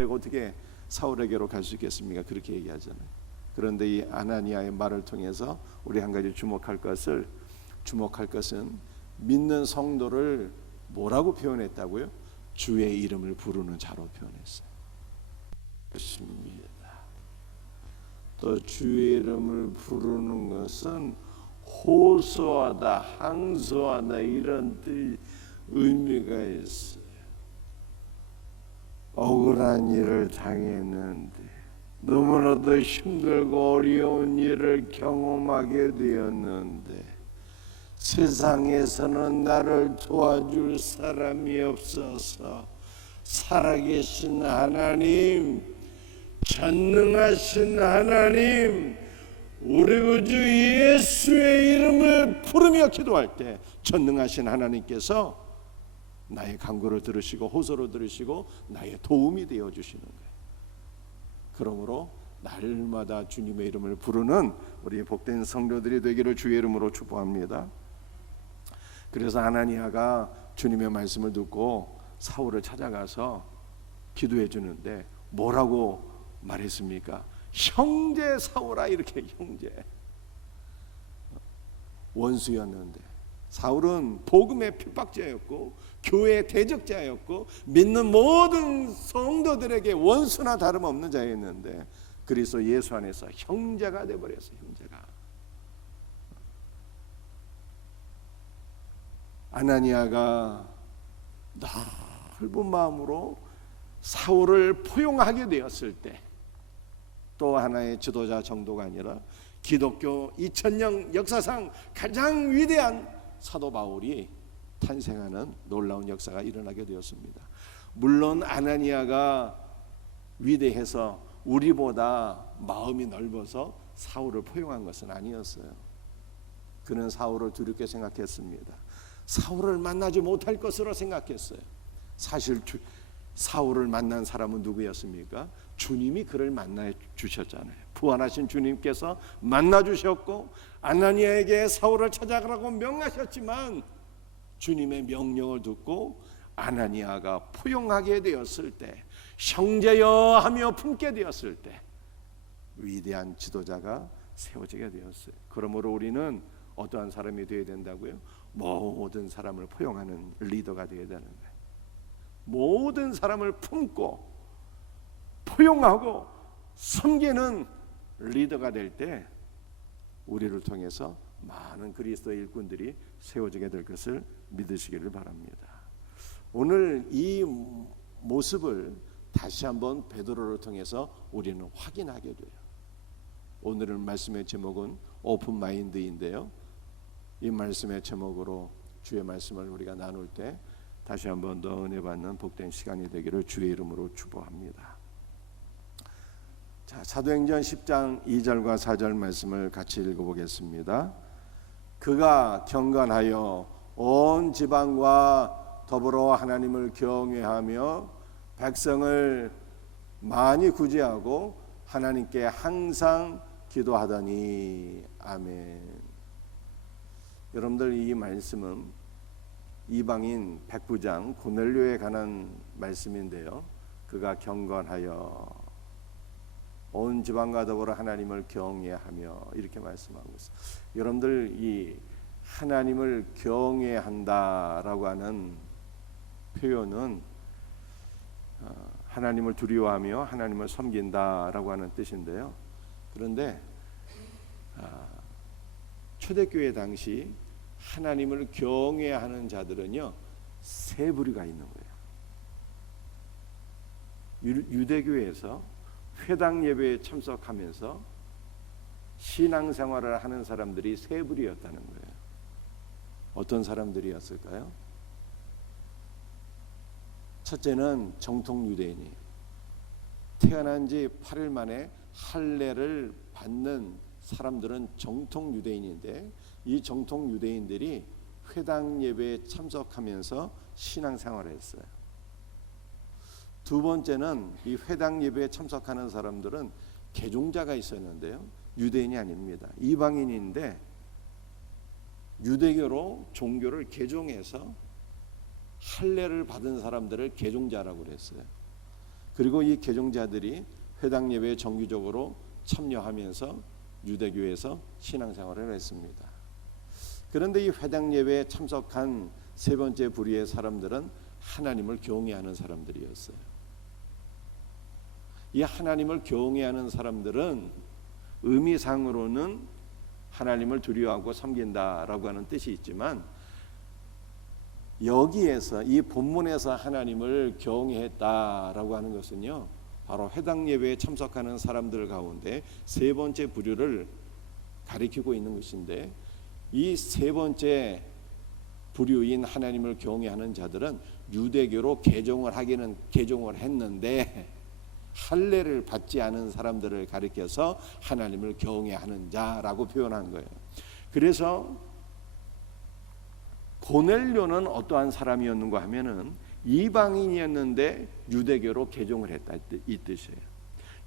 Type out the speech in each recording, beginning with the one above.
빼고 어떻게 사울에게로 갈 수 있겠습니까? 그렇게 얘기하잖아요. 그런데 이 아나니아의 말을 통해서 우리 한 가지 주목할 것은 믿는 성도를 뭐라고 표현했다고요? 주의 이름을 부르는 자로 표현했어요. 그렇습니다. 또 주의 이름을 부르는 것은 호소하다, 항소하다 이런 의미가 있어요. 억울한 일을 당했는데 너무나도 힘들고 어려운 일을 경험하게 되었는데 세상에서는 나를 도와줄 사람이 없어서 살아계신 하나님, 전능하신 하나님, 우리 구주 예수의 이름을 부르며 기도할 때 전능하신 하나님께서 나의 간구를 들으시고 호소를 들으시고 나의 도움이 되어 주시는 거예요. 그러므로 날마다 주님의 이름을 부르는 우리 복된 성도들이 되기를 주의 이름으로 축복합니다. 그래서 아나니아가 주님의 말씀을 듣고 사울을 찾아가서 기도해 주는데 뭐라고 말했습니까? 형제 사울아, 이렇게 형제. 원수였는데 사울은 복음의 핍박자였고 교회의 대적자였고 믿는 모든 성도들에게 원수나 다름없는 자였는데 그리스도 예수 안에서 형제가 되어버렸어요. 형제가. 아나니아가 넓은 마음으로 사울을 포용하게 되었을 때 또 하나의 지도자 정도가 아니라 기독교 2000년 역사상 가장 위대한 사도 바울이 탄생하는 놀라운 역사가 일어나게 되었습니다. 물론 아나니아가 위대해서 우리보다 마음이 넓어서 사울을 포용한 것은 아니었어요. 그는 사울을 두렵게 생각했습니다. 사울을 만나지 못할 것으로 생각했어요. 사실 사울을 만난 사람은 누구였습니까? 주님이 그를 만나 주셨잖아요. 부활하신 주님께서 만나 주셨고 아나니아에게 사울을 찾아가라고 명하셨지만 주님의 명령을 듣고 아나니아가 포용하게 되었을 때, 형제여 하며 품게 되었을 때 위대한 지도자가 세워지게 되었어요. 그러므로 우리는 어떠한 사람이 되어야 된다고요? 모든 사람을 포용하는 리더가 되어야 되는 거예요. 모든 사람을 품고 포용하고 섬기는 리더가 될 때 우리를 통해서 많은 그리스도의 일꾼들이 세워지게 될 것을 믿으시기를 바랍니다. 오늘 이 모습을 다시 한번 베드로를 통해서 우리는 확인하게 돼요. 오늘 말씀의 제목은 오픈 마인드인데요. 이 말씀의 제목으로 주의 말씀을 우리가 나눌 때 다시 한번 더 은혜 받는 복된 시간이 되기를 주의 이름으로 축복합니다. 자, 사도행전 10장 2절과 4절 말씀을 같이 읽어보겠습니다. 그가 경건하여 온 지방과 더불어 하나님을 경외하며 백성을 많이 구제하고 하나님께 항상 기도하더니 아멘. 여러분들, 이 말씀은 이방인 백부장 고넬료에 관한 말씀인데요. 그가 경건하여 온 지방과 더불어 하나님을 경외하며 이렇게 말씀하고 있어요. 여러분들, 이 하나님을 경외한다라고 하는 표현은 하나님을 두려워하며 하나님을 섬긴다라고 하는 뜻인데요. 그런데 초대교회 당시 하나님을 경외하는 자들은요, 세 부류가 있는 거예요. 유대교회에서 회당 예배에 참석하면서 신앙생활을 하는 사람들이 세 부류였다는 거예요. 어떤 사람들이었을까요? 첫째는 정통 유대인이에요. 태어난 지 8일 만에 할례를 받는 사람들은 정통 유대인인데 이 정통 유대인들이 회당 예배에 참석하면서 신앙생활을 했어요. 두 번째는 이 회당 예배에 참석하는 사람들은 개종자가 있었는데요. 유대인이 아닙니다. 이방인인데 유대교로 종교를 개종해서 할례를 받은 사람들을 개종자라고 그랬어요. 그리고 이 개종자들이 회당 예배에 정기적으로 참여하면서 유대교에서 신앙생활을 했습니다. 그런데 이 회당 예배에 참석한 세 번째 부류의 사람들은 하나님을 경외하는 사람들이었어요. 이 하나님을 경외하는 사람들은 의미상으로는 하나님을 두려워하고 섬긴다라고 하는 뜻이 있지만, 여기에서 이 본문에서 하나님을 경외했다라고 하는 것은요, 바로 회당 예배에 참석하는 사람들 가운데 세 번째 부류를 가리키고 있는 것인데, 이 세 번째 부류인 하나님을 경외하는 자들은 유대교로 개종을 했는데 할례를 받지 않은 사람들을 가리켜서 하나님을 경외하는 자라고 표현한 거예요. 그래서 고넬료는 어떠한 사람이었는가 하면은 이방인이었는데 유대교로 개종을 했다, 이 뜻이에요.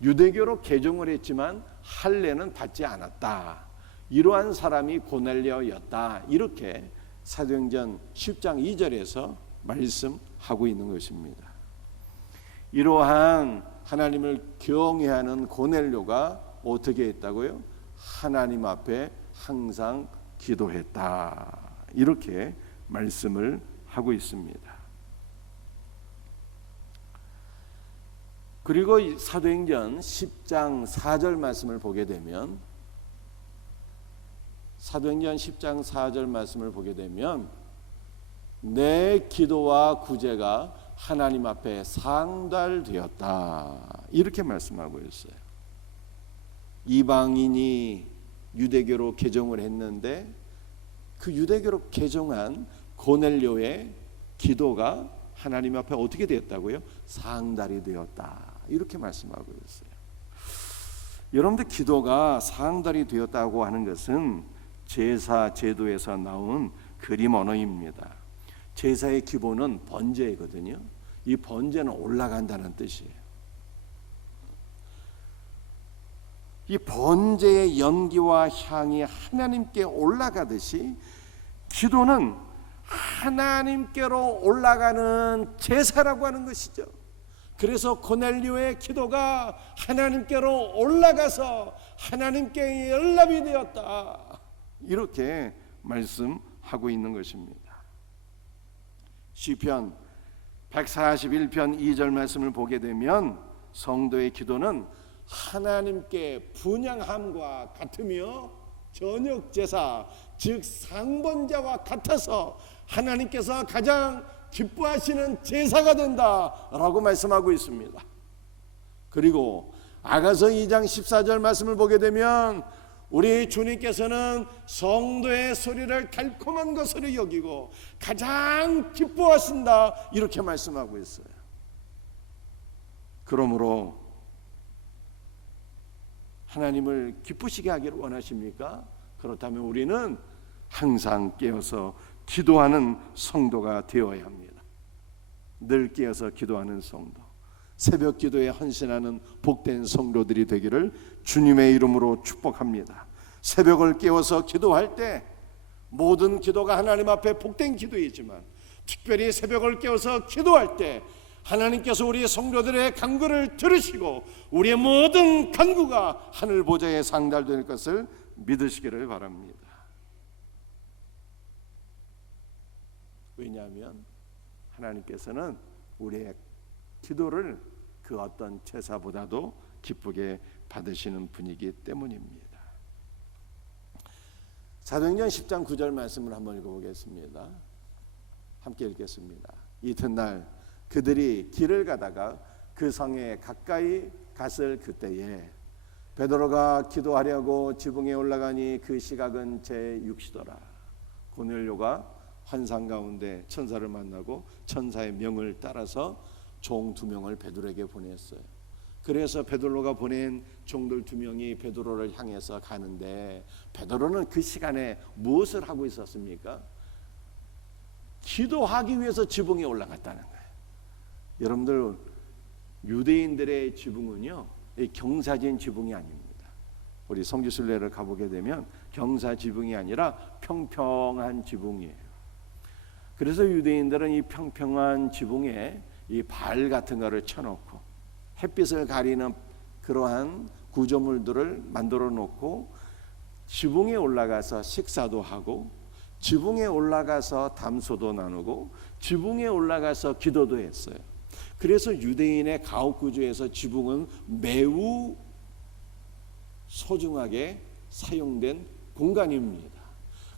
유대교로 개종을 했지만 할례는 받지 않았다, 이러한 사람이 고넬료였다, 이렇게 사도행전 10장 2절에서 말씀하고 있는 것입니다. 이러한 하나님을 경외하는 고넬료가 어떻게 했다고요? 하나님 앞에 항상 기도했다, 이렇게 말씀을 하고 있습니다. 그리고 사도행전 10장 4절 말씀을 보게 되면, 사도행전 10장 4절 말씀을 보게 되면 내 기도와 구제가 하나님 앞에 상달되었다, 이렇게 말씀하고 있어요. 이방인이 유대교로 개종을 했는데 그 유대교로 개종한 고넬료의 기도가 하나님 앞에 어떻게 되었다고요? 상달이 되었다, 이렇게 말씀하고 있어요. 여러분들, 기도가 상달이 되었다고 하는 것은 제사 제도에서 나온 그림 언어입니다. 제사의 기본은 번제거든요. 이 번제는 올라간다는 뜻이에요. 이 번제의 연기와 향이 하나님께 올라가듯이 기도는 하나님께로 올라가는 제사라고 하는 것이죠. 그래서 고넬료의 기도가 하나님께로 올라가서 하나님께 연락이 되었다, 이렇게 말씀하고 있는 것입니다. 시편 141편 2절 말씀을 보게 되면 성도의 기도는 하나님께 분향함과 같으며 저녁 제사, 즉 상번제와 같아서 하나님께서 가장 기뻐하시는 제사가 된다라고 말씀하고 있습니다. 그리고 아가서 2장 14절 말씀을 보게 되면 우리 주님께서는 성도의 소리를 달콤한 것으로 여기고 가장 기뻐하신다, 이렇게 말씀하고 있어요. 그러므로 하나님을 기쁘시게 하기를 원하십니까? 그렇다면 우리는 항상 깨어서 기도하는 성도가 되어야 합니다. 늘 깨어서 기도하는 성도, 새벽 기도에 헌신하는 복된 성도들이 되기를 주님의 이름으로 축복합니다. 새벽을 깨워서 기도할 때 모든 기도가 하나님 앞에 복된 기도이지만, 특별히 새벽을 깨워서 기도할 때 하나님께서 우리 성도들의 간구를 들으시고 우리의 모든 간구가 하늘 보좌에 상달될 것을 믿으시기를 바랍니다. 왜냐하면 하나님께서는 우리의 기도를 그 어떤 제사보다도 기쁘게 받으시는 분이기 때문입니다. 사도행전 10장 9절 말씀을 한번 읽어보겠습니다. 함께 읽겠습니다. 이튿날 그들이 길을 가다가 그 성에 가까이 갔을 그때에 베드로가 기도하려고 지붕에 올라가니 그 시각은 제6시더라. 고넬료가 환상 가운데 천사를 만나고 천사의 명을 따라서 종 2명을 베드로에게 보냈어요. 그래서 베드로가 보낸 종들 2명이 베드로를 향해서 가는데, 베드로는 그 시간에 무엇을 하고 있었습니까? 기도하기 위해서 지붕에 올라갔다는 거예요. 여러분들, 유대인들의 지붕은요, 경사진 지붕이 아닙니다. 우리 성지순례를 가보게 되면 경사 지붕이 아니라 평평한 지붕이에요. 그래서 유대인들은 이 평평한 지붕에 이 발 같은 거를 쳐놓고 햇빛을 가리는 그러한 구조물들을 만들어 놓고 지붕에 올라가서 식사도 하고 지붕에 올라가서 담소도 나누고 지붕에 올라가서 기도도 했어요. 그래서 유대인의 가옥 구조에서 지붕은 매우 소중하게 사용된 공간입니다.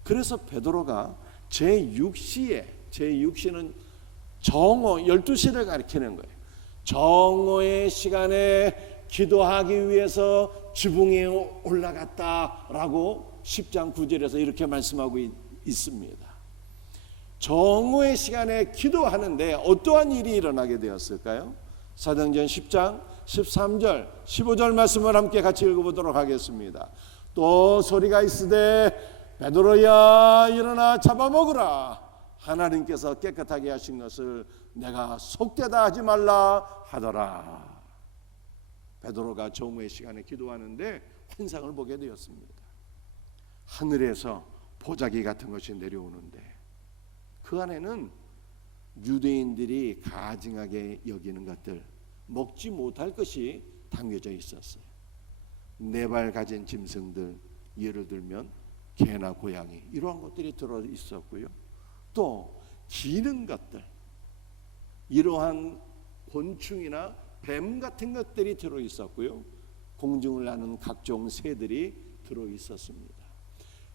그래서 베드로가 제6시는 정오 12시를 가리키는 거예요. 정오의 시간에 기도하기 위해서 지붕에 올라갔다라고 10장 9절에서 이렇게 말씀하고 있습니다. 정오의 시간에 기도하는데 어떠한 일이 일어나게 되었을까요? 사도행전 10장 13절 15절 말씀을 함께 같이 읽어보도록 하겠습니다. 또 소리가 있으되 베드로야 일어나 잡아먹으라. 하나님께서 깨끗하게 하신 것을 내가 속되다 하지 말라 하더라. 베드로가 정오의 시간에 기도하는데 환상을 보게 되었습니다. 하늘에서 보자기 같은 것이 내려오는데 그 안에는 유대인들이 가증하게 여기는 것들, 먹지 못할 것이 담겨져 있었어요. 4발 가진 짐승들, 예를 들면 개나 고양이 이러한 것들이 들어 있었고요. 또 기는 것들, 이러한 곤충이나 뱀 같은 것들이 들어 있었고요. 공중을 나는 각종 새들이 들어 있었습니다.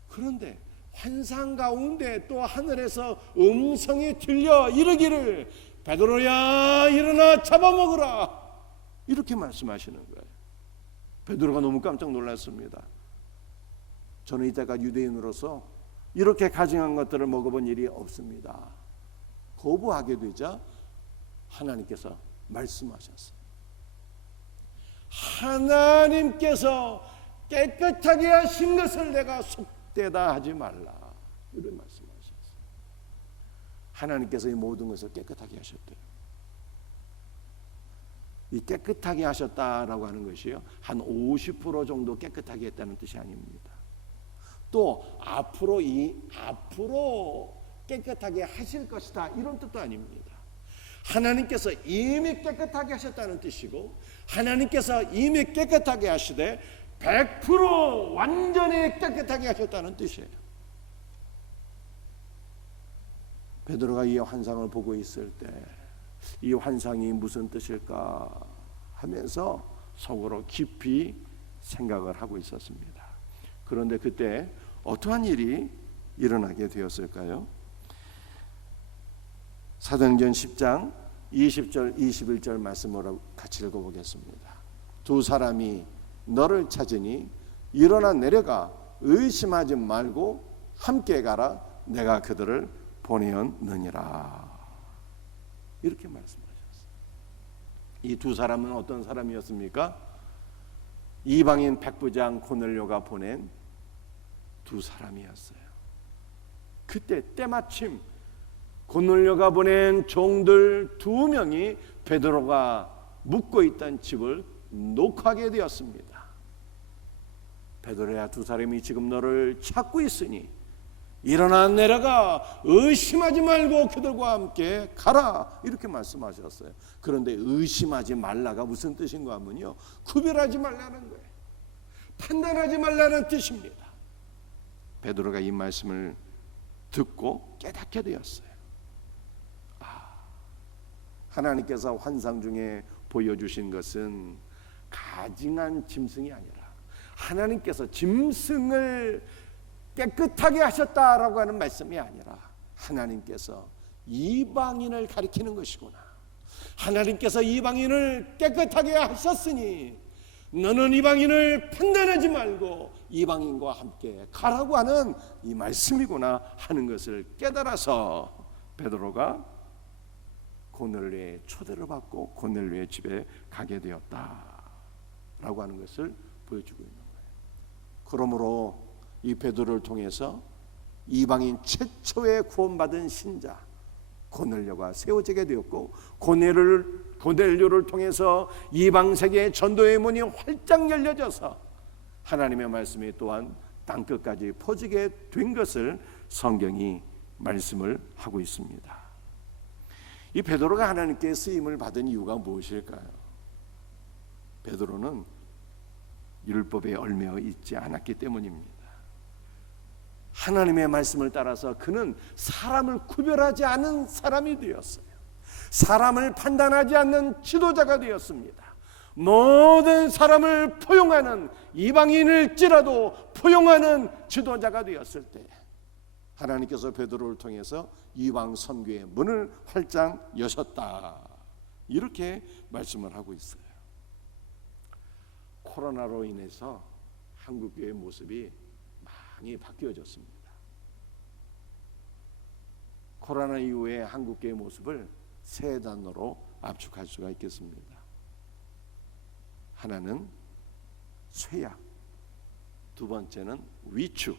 그런데 환상 가운데 또 하늘에서 음성이 들려 이르기를 베드로야 일어나 잡아먹으라 이렇게 말씀하시는 거예요. 베드로가 너무 깜짝 놀랐습니다. 저는 이때까지 유대인으로서 이렇게 가증한 것들을 먹어본 일이 없습니다. 거부하게 되자 하나님께서 말씀하셨어요. 하나님께서 깨끗하게 하신 것을 내가 속되다 하지 말라 이런 말씀하셨어요. 하나님께서 이 모든 것을 깨끗하게 하셨대요. 이 깨끗하게 하셨다라고 하는 것이요, 한 50% 정도 깨끗하게 했다는 뜻이 아닙니다. 또 앞으로 깨끗하게 하실 것이다 이런 뜻도 아닙니다. 하나님께서 이미 깨끗하게 하셨다는 뜻이고 하나님께서 이미 깨끗하게 하시되 100% 완전히 깨끗하게 하셨다는 뜻이에요. 베드로가 이 환상을 보고 있을 때 이 환상이 무슨 뜻일까 하면서 속으로 깊이 생각을 하고 있었습니다. 그런데 그때 어떠한 일이 일어나게 되었을까요? 사도행전 10장 20절 21절 말씀으로 같이 읽어보겠습니다. 두 사람이 너를 찾으니 일어나 내려가 의심하지 말고 함께 가라. 내가 그들을 보내었느니라. 이렇게 말씀하셨어요. 이 두 사람은 어떤 사람이었습니까? 이방인 백부장 고넬료가 보낸 두 사람이었어요. 그때 때마침 고넬료가 보낸 종들 2명이 베드로가 묵고 있던 집을 녹화하게 되었습니다. 베드로야, 두 사람이 지금 너를 찾고 있으니 일어나 내려가 의심하지 말고 그들과 함께 가라 이렇게 말씀하셨어요. 그런데 의심하지 말라가 무슨 뜻인가 하면요, 구별하지 말라는 거예요. 판단하지 말라는 뜻입니다. 베드로가 이 말씀을 듣고 깨닫게 되었어요. 하나님께서 환상 중에 보여주신 것은 가증한 짐승이 아니라 하나님께서 짐승을 깨끗하게 하셨다라고 하는 말씀이 아니라 하나님께서 이방인을 가리키는 것이구나. 하나님께서 이방인을 깨끗하게 하셨으니 너는 이방인을 판단하지 말고 이방인과 함께 가라고 하는 이 말씀이구나 하는 것을 깨달아서 베드로가 고넬료의 초대를 받고 고넬료의 집에 가게 되었다라고 하는 것을 보여주고 있는 거예요. 그러므로 이 베드로를 통해서 이방인 최초의 구원받은 신자 고넬료가 세워지게 되었고 고넬료를 통해서 이방 세계의 전도의 문이 활짝 열려져서 하나님의 말씀이 또한 땅끝까지 퍼지게 된 것을 성경이 말씀을 하고 있습니다. 이 베드로가 하나님께 쓰임을 받은 이유가 무엇일까요? 베드로는 율법에 얽매여 있지 않았기 때문입니다. 하나님의 말씀을 따라서 그는 사람을 구별하지 않은 사람이 되었어요. 사람을 판단하지 않는 지도자가 되었습니다. 모든 사람을 포용하는, 이방인일지라도 포용하는 지도자가 되었을 때 하나님께서 베드로를 통해서 이방 선교의 문을 활짝 여셨다, 이렇게 말씀을 하고 있어요. 코로나로 인해서 한국교회의 모습이 많이 바뀌어졌습니다. 코로나 이후에 한국교회의 모습을 세 단어로 압축할 수가 있겠습니다. 하나는 쇠약, 두 번째는 위축,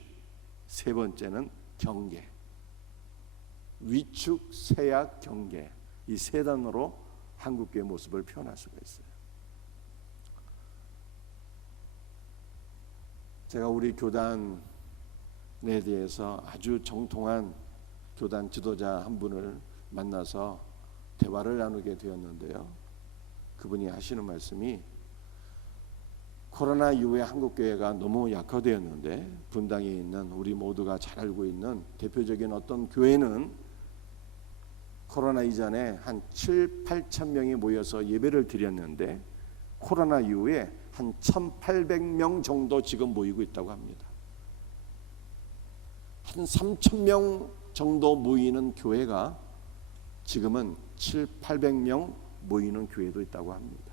세 번째는 경계. 위축, 쇠약, 경계, 이 세 단어로 한국교회의 모습을 표현할 수가 있어요. 제가 우리 교단에 대해서 아주 정통한 교단 지도자 한 분을 만나서 대화를 나누게 되었는데요, 그분이 하시는 말씀이 코로나 이후에 한국교회가 너무 약화되었는데 분당에 있는 우리 모두가 잘 알고 있는 대표적인 어떤 교회는 코로나 이전에 한 7, 8천 명이 모여서 예배를 드렸는데 코로나 이후에 한 1,800명 정도 지금 모이고 있다고 합니다. 한 3,000명 정도 모이는 교회가 지금은 7, 800명 모이는 교회도 있다고 합니다.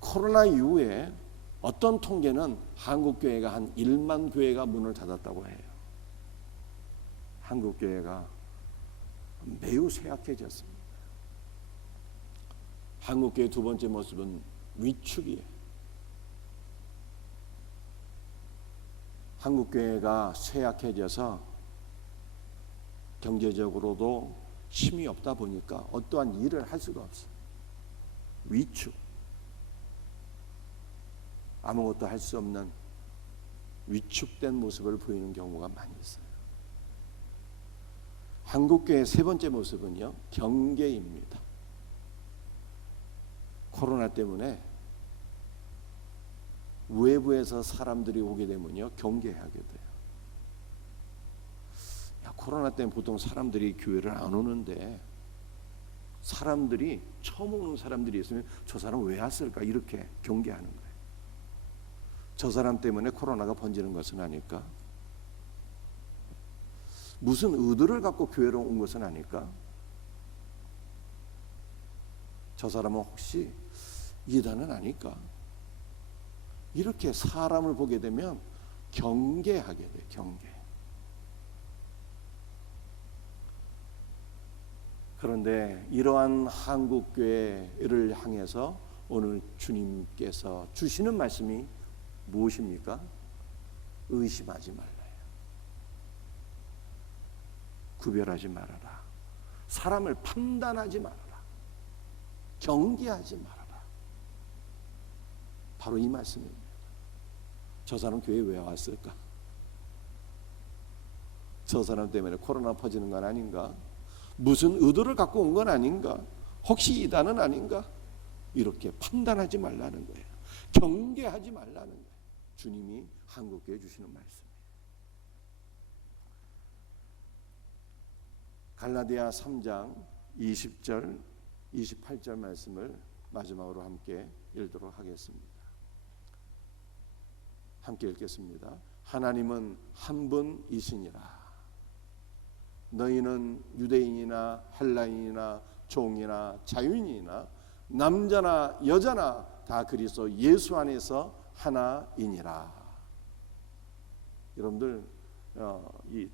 코로나 이후에 어떤 통계는 한국교회가 한 1만 교회가 문을 닫았다고 해요. 한국교회가 매우 쇠약해졌습니다. 한국교회의 두 번째 모습은 위축이에요. 한국교회가 쇠약해져서 경제적으로도 힘이 없다 보니까 어떠한 일을 할 수가 없어요. 위축, 아무것도 할 수 없는 위축된 모습을 보이는 경우가 많이 있어요. 한국교회의 세 번째 모습은요, 경계입니다. 코로나 때문에 외부에서 사람들이 오게 되면요, 경계하게 돼요. 야, 코로나 때문에 보통 사람들이 교회를 안 오는데 사람들이 처음 오는 사람들이 있으면 저 사람 왜 왔을까, 이렇게 경계하는 거예요. 저 사람 때문에 코로나가 번지는 것은 아닐까? 무슨 의도를 갖고 교회로 온 것은 아닐까? 저 사람은 혹시 이단은 아닐까? 이렇게 사람을 보게 되면 경계하게 돼요. 경계. 그런데 이러한 한국교회를 향해서 오늘 주님께서 주시는 말씀이 무엇입니까? 의심하지 말라요. 구별하지 말아라. 사람을 판단하지 말아라. 경계하지 말아라. 바로 이 말씀입니다. 저 사람 교회에 왜 왔을까? 저 사람 때문에 코로나 퍼지는 건 아닌가? 무슨 의도를 갖고 온 건 아닌가? 혹시 이단은 아닌가? 이렇게 판단하지 말라는 거예요. 경계하지 말라는 거예요. 주님이 한국교회에 주시는 말씀이에요. 갈라디아 3장 20절 28절 말씀을 마지막으로 함께 읽도록 하겠습니다. 함께 읽겠습니다. 하나님은 한 분이시니라. 너희는 유대인이나 헬라인이나 종이나 자유인이나 남자나 여자나 다 그리스도 예수 안에서 하나이니라. 여러분들 이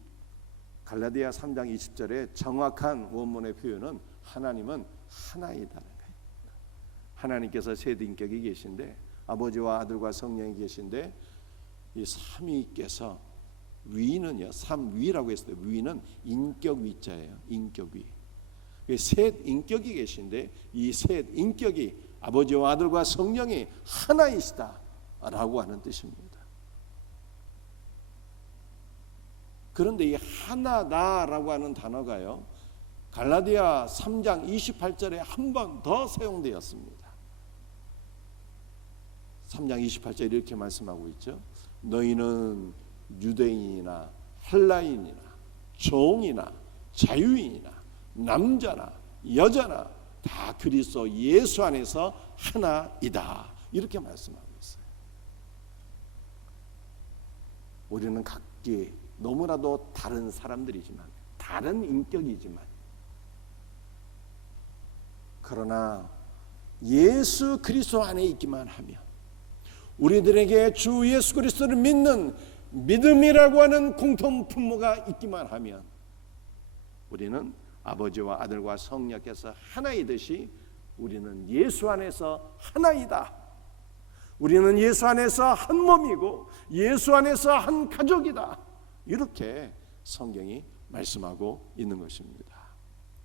갈라디아 3장 20절의 정확한 원문의 표현은 하나님은 하나이다는 거예요. 하나님께서 세 인격이 계신데 아버지와 아들과 성령이 계신데 이 삼위께서 위는요, 삼위라고 했을 때 위는 인격 위자예요. 인격 위. 셋 인격이 계신데 이 셋 인격이 아버지와 아들과 성령이 하나이시다라고 하는 뜻입니다. 그런데 이 하나다라고 하는 단어가요, 갈라디아 3장 28절에 한 번 더 사용되었습니다. 3장 28절에 이렇게 말씀하고 있죠. 너희는 유대인이나 헬라인이나 종이나 자유인이나 남자나 여자나 다 그리스도 예수 안에서 하나이다. 이렇게 말씀하고 있어요. 우리는 각기 너무나도 다른 사람들이지만, 다른 인격이지만, 그러나 예수 그리스도 안에 있기만 하면, 우리들에게 주 예수 그리스도를 믿는 믿음이라고 하는 공통 분모가 있기만 하면, 우리는 아버지와 아들과 성령께서 하나이듯이 우리는 예수 안에서 하나이다. 우리는 예수 안에서 한 몸이고 예수 안에서 한 가족이다. 이렇게 성경이 말씀하고 있는 것입니다.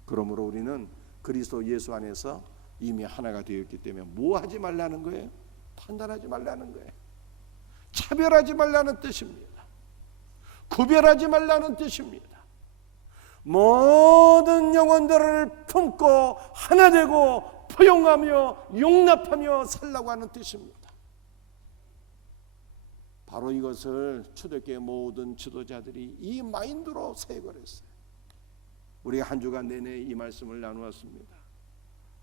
그러므로 우리는 그리스도 예수 안에서 이미 하나가 되었기 때문에 뭐 하지 말라는 거예요? 판단하지 말라는 거예요. 차별하지 말라는 뜻입니다. 구별하지 말라는 뜻입니다. 모든 영혼들을 품고 하나 되고 포용하며 용납하며 살라고 하는 뜻입니다. 바로 이것을 초대교회 모든 지도자들이 이 마인드로 사역을 했어요. 우리가 한 주간 내내 이 말씀을 나누었습니다.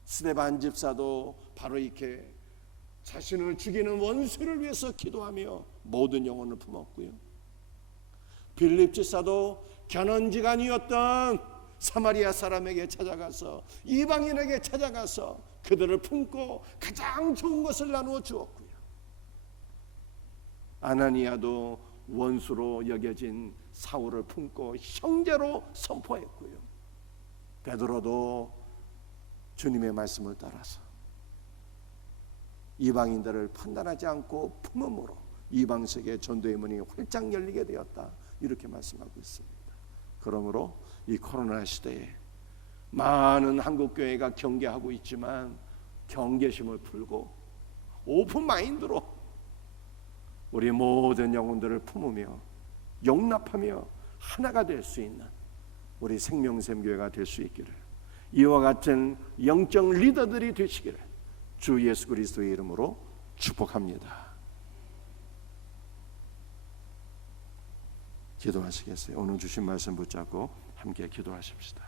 스데반 집사도 바로 이렇게 자신을 죽이는 원수를 위해서 기도하며 모든 영혼을 품었고요. 빌립 집사도 견원지간이었던 사마리아 사람에게 찾아가서, 이방인에게 찾아가서 그들을 품고 가장 좋은 것을 나누어 주었고요. 아나니아도 원수로 여겨진 사울을 품고 형제로 선포했고요. 베드로도 주님의 말씀을 따라서 이방인들을 판단하지 않고 품음으로 이방세계 전도의 문이 활짝 열리게 되었다. 이렇게 말씀하고 있습니다. 그러므로 이 코로나 시대에 많은 한국교회가 경계하고 있지만 경계심을 풀고 오픈 마인드로 우리 모든 영혼들을 품으며 용납하며 하나가 될 수 있는 우리 생명샘교회가 될 수 있기를, 이와 같은 영적 리더들이 되시기를 주 예수 그리스도의 이름으로 축복합니다. 기도하시겠어요? 오늘 주신 말씀 붙잡고 함께 기도하십시다.